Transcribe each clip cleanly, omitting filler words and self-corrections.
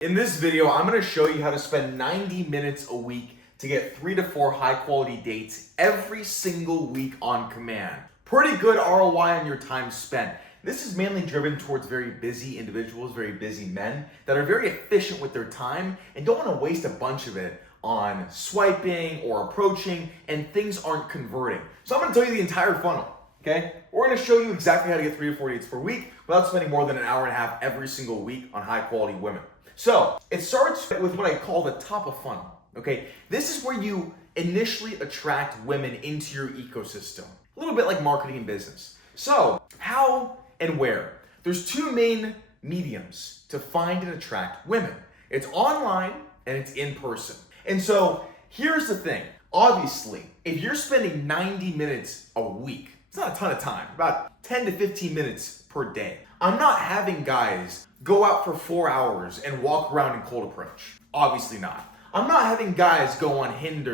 In this video, I'm gonna show you how to spend 90 minutes a week to get 3 to 4 high quality dates every single week on command. Pretty good ROI on your time spent. This is mainly driven towards very busy individuals, very busy men that are very efficient with their time and don't wanna waste a bunch of it on swiping or approaching and things aren't converting. So I'm gonna tell you the entire funnel, okay? We're gonna show you exactly how to get 3 to 4 dates per week without spending more than an hour and a half every single week on high quality women. So it starts with what I call the top of funnel, okay? This is where you initially attract women into your ecosystem. A little bit like marketing and business. So how and where? There's two main mediums to find and attract women. It's online and it's in person. And so here's the thing. Obviously, if you're spending 90 minutes a week, it's not a ton of time, about 10 to 15 minutes per day. I'm not having guys go out for 4 hours and walk around in cold approach. Obviously not. I'm not having guys go on Hinge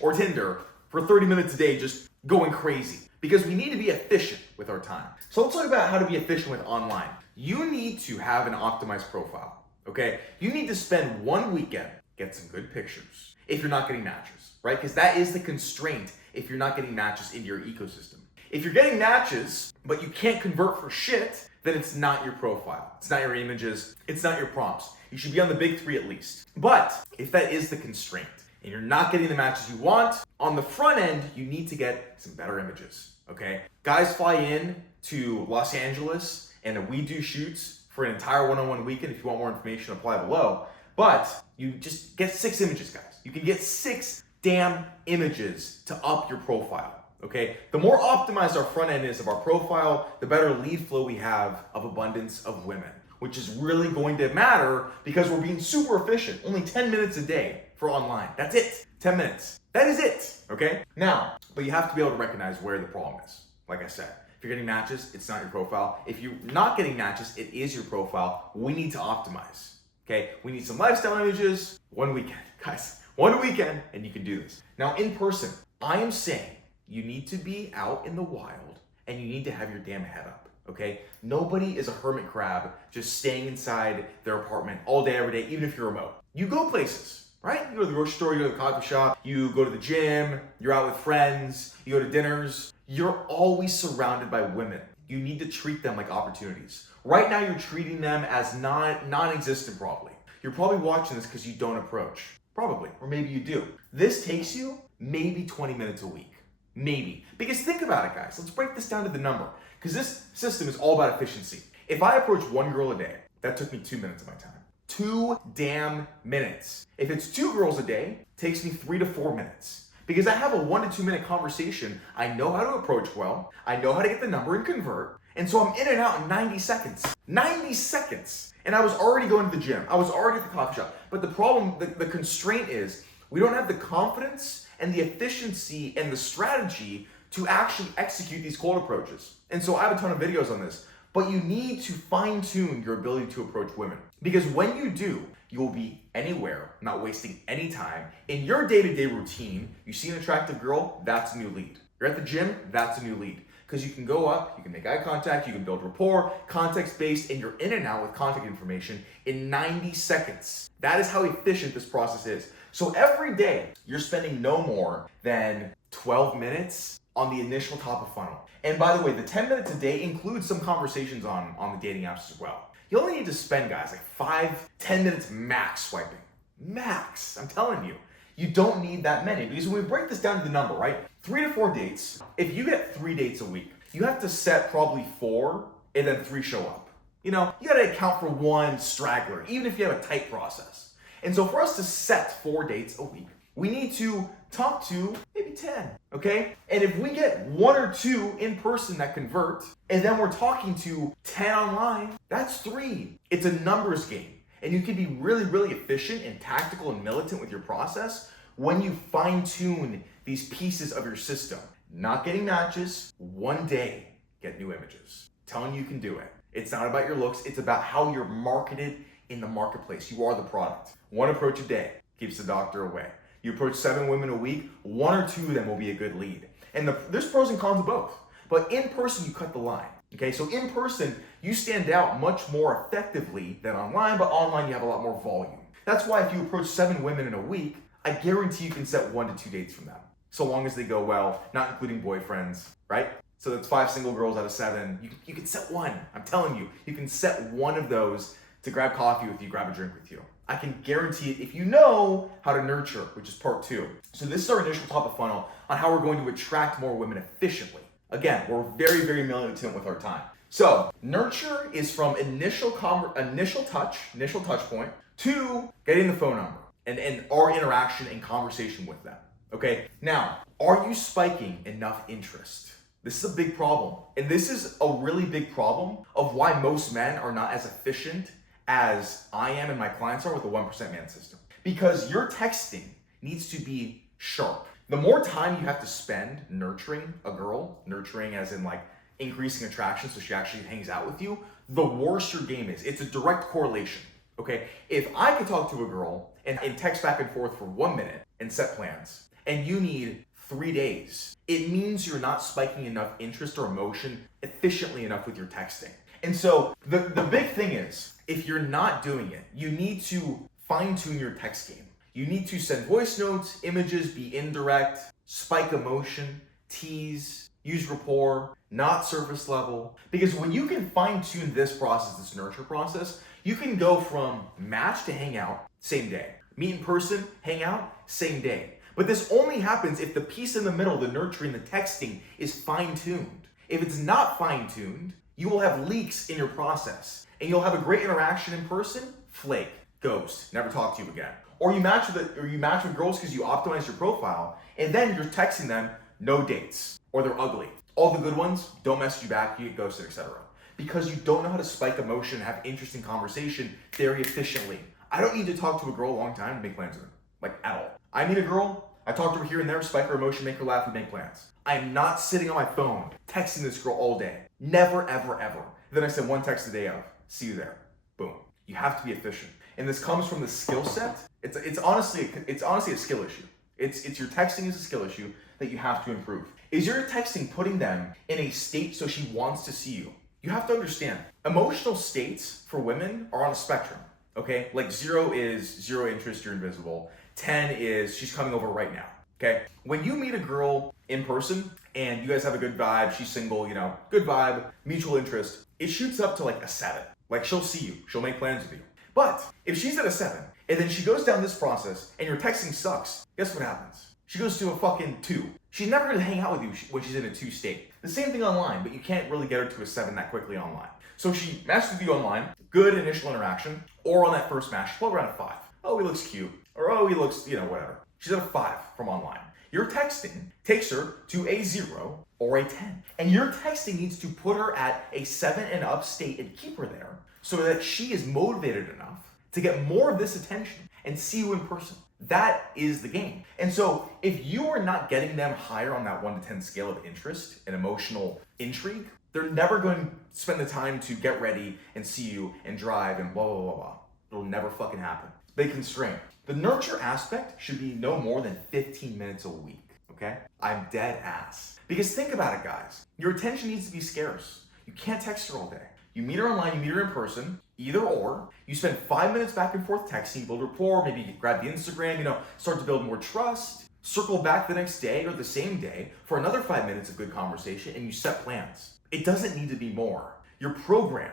or Tinder for 30 minutes a day just going crazy because we need to be efficient with our time. So let's talk about how to be efficient with online. You need to have an optimized profile, okay? You need to spend one weekend, get some good pictures if you're not getting matches, right? Because that is the constraint if you're not getting matches into your ecosystem. If you're getting matches, but you can't convert for shit, then it's not your profile. It's not your images. It's not your prompts. You should be on the big three at least. But if that is the constraint and you're not getting the matches you want, on the front end, you need to get some better images, okay? Guys fly in to Los Angeles and we do shoots for an entire one-on-one weekend. If you want more information, apply below. But you just get 6 images, guys. You can get 6 damn images to up your profile. Okay, the more optimized our front end is of our profile, the better lead flow we have of abundance of women, which is really going to matter because we're being super efficient. Only 10 minutes a day for online. That's it. 10 minutes. That is it. Okay. Now, but you have to be able to recognize where the problem is. Like I said, if you're getting matches, it's not your profile. If you're not getting matches, it is your profile. We need to optimize. Okay. We need some lifestyle images. One weekend, guys. One weekend, and you can do this. Now, in person, I am saying, you need to be out in the wild and you need to have your damn head up, okay? Nobody is a hermit crab just staying inside their apartment all day, every day, even if you're remote. You go places, right? You go to the grocery store, you go to the coffee shop, you go to the gym, you're out with friends, you go to dinners. You're always surrounded by women. You need to treat them like opportunities. Right now, you're treating them as non-existent probably. You're probably watching this because you don't approach. Probably, or maybe you do. This takes you maybe 20 minutes a week. Maybe. Because think about it, guys. Let's break this down to the number. Because this system is all about efficiency. If I approach 1 girl a day, that took me 2 minutes of my time. 2 damn minutes. If it's 2 girls a day, it takes me 3 to 4 minutes. Because I have a 1 to 2 minute conversation, I know how to approach well, I know how to get the number and convert, and so I'm in and out in 90 seconds. 90 seconds! And I was already going to the gym. I was already at the coffee shop. But the problem, the constraint is, we don't have the confidence and the efficiency and the strategy to actually execute these cold approaches. And so I have a ton of videos on this, but you need to fine tune your ability to approach women. Because when you do, you'll be anywhere, not wasting any time. In your day-to-day routine, you see an attractive girl, that's a new lead. You're at the gym, that's a new lead. Because you can go up, you can make eye contact, you can build rapport, context-based, and you're in and out with contact information in 90 seconds. That is how efficient this process is. So every day, you're spending no more than 12 minutes on the initial top of funnel. And by the way, the 10 minutes a day includes some conversations on the dating apps as well. You only need to spend, guys, like 5-10 minutes max swiping. Max, I'm telling you. You don't need that many because when we break this down to the number, right? 3 to 4 dates. If you get 3 dates a week, you have to set probably 4 and then 3 show up. You know, you gotta account for 1 straggler, even if you have a tight process. And so for us to set 4 dates a week, we need to talk to maybe 10, okay? And if we get 1 or 2 in person that convert, and then we're talking to 10 online, that's 3. It's a numbers game. And you can be really, really efficient and tactical and militant with your process when you fine tune these pieces of your system. Not getting matches, 1 day, get new images. Telling you can do it. It's not about your looks, it's about how you're marketed in the marketplace. You are the product. 1 approach a day keeps the doctor away. You approach 7 women a week, 1 or 2 of them will be a good lead. And there's pros and cons of both. But in person, you cut the line. Okay, so in person, you stand out much more effectively than online, but online you have a lot more volume. That's why if you approach 7 women in a week, I guarantee you can set 1 to 2 dates from them. So long as they go well, not including boyfriends, right? So that's 5 single girls out of 7. You can set 1. I'm telling you, you can set 1 of those to grab coffee with you, grab a drink with you. I can guarantee it if you know how to nurture, which is part 2. So this is our initial top of funnel on how we're going to attract more women efficiently. Again, we're very, very militant with our time. So nurture is from initial touch point to getting the phone number and our interaction and conversation with them. Okay, now, are you spiking enough interest? This is a big problem. And this is a really big problem of why most men are not as efficient as I am and my clients are with the 1% man system. Because your texting needs to be sharp. The more time you have to spend nurturing a girl, nurturing as in like increasing attraction so she actually hangs out with you, the worse your game is. It's a direct correlation, okay? If I could talk to a girl and text back and forth for 1 minute and set plans, and you need 3 days, it means you're not spiking enough interest or emotion efficiently enough with your texting. And so the big thing is, if you're not doing it, you need to fine tune your text game. You need to send voice notes, images, be indirect, spike emotion, tease, use rapport, not surface level. Because when you can fine tune this process, this nurture process, you can go from match to hang out, same day. Meet in person, hang out, same day. But this only happens if the piece in the middle, the nurturing, the texting, is fine-tuned. If it's not fine-tuned, you will have leaks in your process. And you'll have a great interaction in person, flake, ghost, never talk to you again. Or you match with girls because you optimize your profile, and then you're texting them, no dates, or they're ugly. All the good ones don't message you back, you get ghosted, etc. Because you don't know how to spike emotion, have interesting conversation very efficiently. I don't need to talk to a girl a long time to make plans with her, like at all. I meet a girl, I talk to her here and there, spike her emotion, make her laugh, we make plans. I'm not sitting on my phone texting this girl all day. Never, ever, ever. Then I send 1 text a day of, see you there. Boom. You have to be efficient. And this comes from the skill set. It's honestly a skill issue. It's your texting is a skill issue that you have to improve. Is your texting putting them in a state so she wants to see you? You have to understand, emotional states for women are on a spectrum, okay? Like 0 is 0 interest, you're invisible. 10 is she's coming over right now, okay? When you meet a girl in person and you guys have a good vibe, she's single, good vibe, mutual interest, it shoots up to like a 7. Like she'll see you, she'll make plans with you. But if she's at a 7 and then she goes down this process and your texting sucks, guess what happens? She goes to a fucking 2. She's never gonna hang out with you when she's in a 2 state. The same thing online, but you can't really get her to a 7 that quickly online. So she matches with you online, good initial interaction, or on that first match, she'll around a 5. Oh, he looks cute. Or oh, he looks, whatever. She's at a 5 from online. Your texting takes her to a 0 or a 10. And your texting needs to put her at a 7 and up state and keep her there so that she is motivated enough to get more of this attention and see you in person. That is the game. And so if you are not getting them higher on that 1 to 10 scale of interest and emotional intrigue, they're never going to spend the time to get ready and see you and drive and blah, blah, blah, blah. It'll never fucking happen. Big constraint. The nurture aspect should be no more than 15 minutes a week, okay? I'm dead ass. Because think about it, guys. Your attention needs to be scarce. You can't text her all day. You meet her online, you meet her in person, either or. You spend 5 minutes back and forth texting, build rapport, maybe you grab the Instagram, start to build more trust. Circle back the next day or the same day for another 5 minutes of good conversation and you set plans. It doesn't need to be more. You're programmed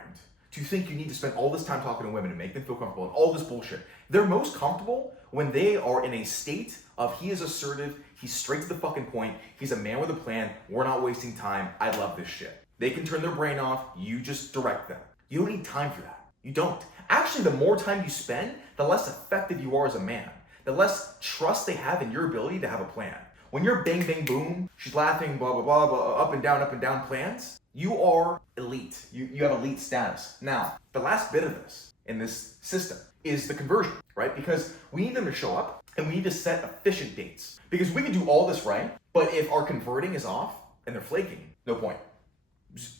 to think you need to spend all this time talking to women and make them feel comfortable and all this bullshit. They're most comfortable when they are in a state of he is assertive, he's straight to the fucking point, he's a man with a plan, we're not wasting time, I love this shit. They can turn their brain off, you just direct them. You don't need time for that. You don't. Actually, the more time you spend, the less effective you are as a man. The less trust they have in your ability to have a plan. When you're bang, bang, boom, she's laughing, blah, blah, blah, up and down plans, you are elite. You have elite status. Now, the last bit of this in this system is the conversion, right? Because we need them to show up and we need to set efficient dates. Because we can do all this right, but if our converting is off and they're flaking, no point.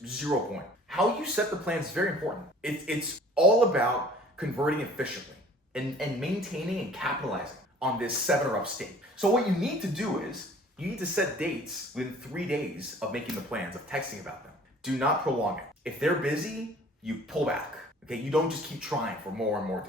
0 point. How you set the plan is very important. It's all about converting efficiently and maintaining and capitalizing on this 7 or up state. So what you need to do is you need to set dates within 3 days of making the plans, of texting about them. Do not prolong it. If they're busy, you pull back. Okay, you don't just keep trying for more and more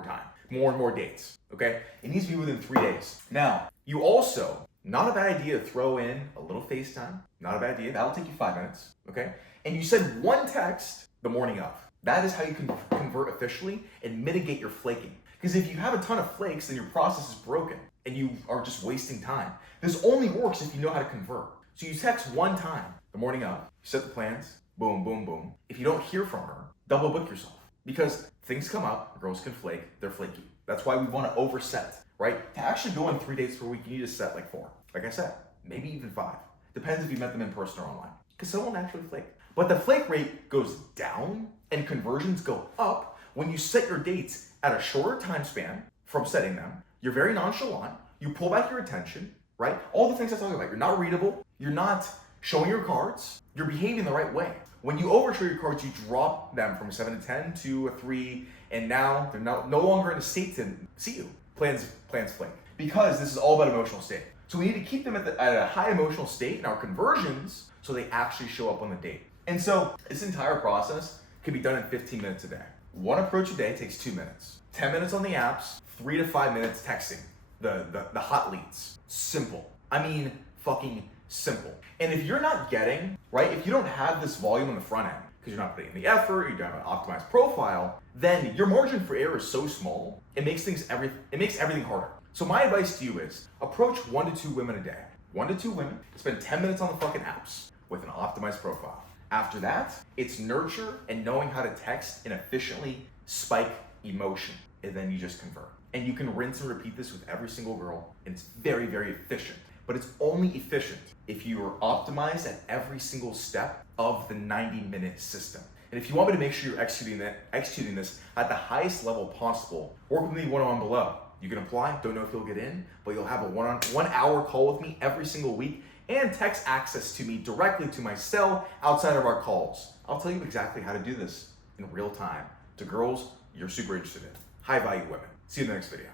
time, more and more dates. Okay, it needs to be within 3 days. Now, you also, not a bad idea to throw in a little FaceTime. Not a bad idea. That'll take you 5 minutes. Okay, and you send one text the morning of. That is how you can convert officially and mitigate your flaking. Because if you have a ton of flakes, then your process is broken and you are just wasting time. This only works if you know how to convert. So you text one time the morning of, you set the plans, boom, boom, boom. If you don't hear from her, double book yourself. Because things come up, girls can flake, they're flaky. That's why we want to overset, right? To actually go on 3 dates per week, you need to set like 4. Like I said, maybe even 5. Depends if you met them in person or online. Because some will naturally flake. But the flake rate goes down and conversions go up when you set your dates at a shorter time span from setting them. You're very nonchalant. You pull back your attention, right? All the things I talked about. You're not readable. You're not showing your cards. You're behaving the right way. When you overshow your cards, you drop them from a 7 to 10 to a 3, and now they're no longer in a state to see you. Plans flake. Because this is all about emotional state. So we need to keep them at a high emotional state in our conversions so they actually show up on the date. And so this entire process can be done in 15 minutes a day. One approach a day takes 2 minutes. 10 minutes on the apps, 3 to 5 minutes texting the hot leads. Simple. I mean, fucking simple. And if you're not getting, right, if you don't have this volume on the front end, because you're not putting in the effort, you don't have an optimized profile, then your margin for error is so small, it makes everything harder. So my advice to you is approach 1 to 2 women a day. 1 to 2 women, spend 10 minutes on the fucking apps with an optimized profile. After that, it's nurture and knowing how to text and efficiently spike emotion, and then you just convert. And you can rinse and repeat this with every single girl, and it's very, very efficient. But it's only efficient if you are optimized at every single step of the 90-minute system. And if you want me to make sure you're executing this at the highest level possible, work with me one-on-one below. You can apply, don't know if you'll get in, but you'll have a 1 hour call with me every single week and text access to me directly to my cell outside of our calls. I'll tell you exactly how to do this in real time to girls you're super interested in. High value women. See you in the next video.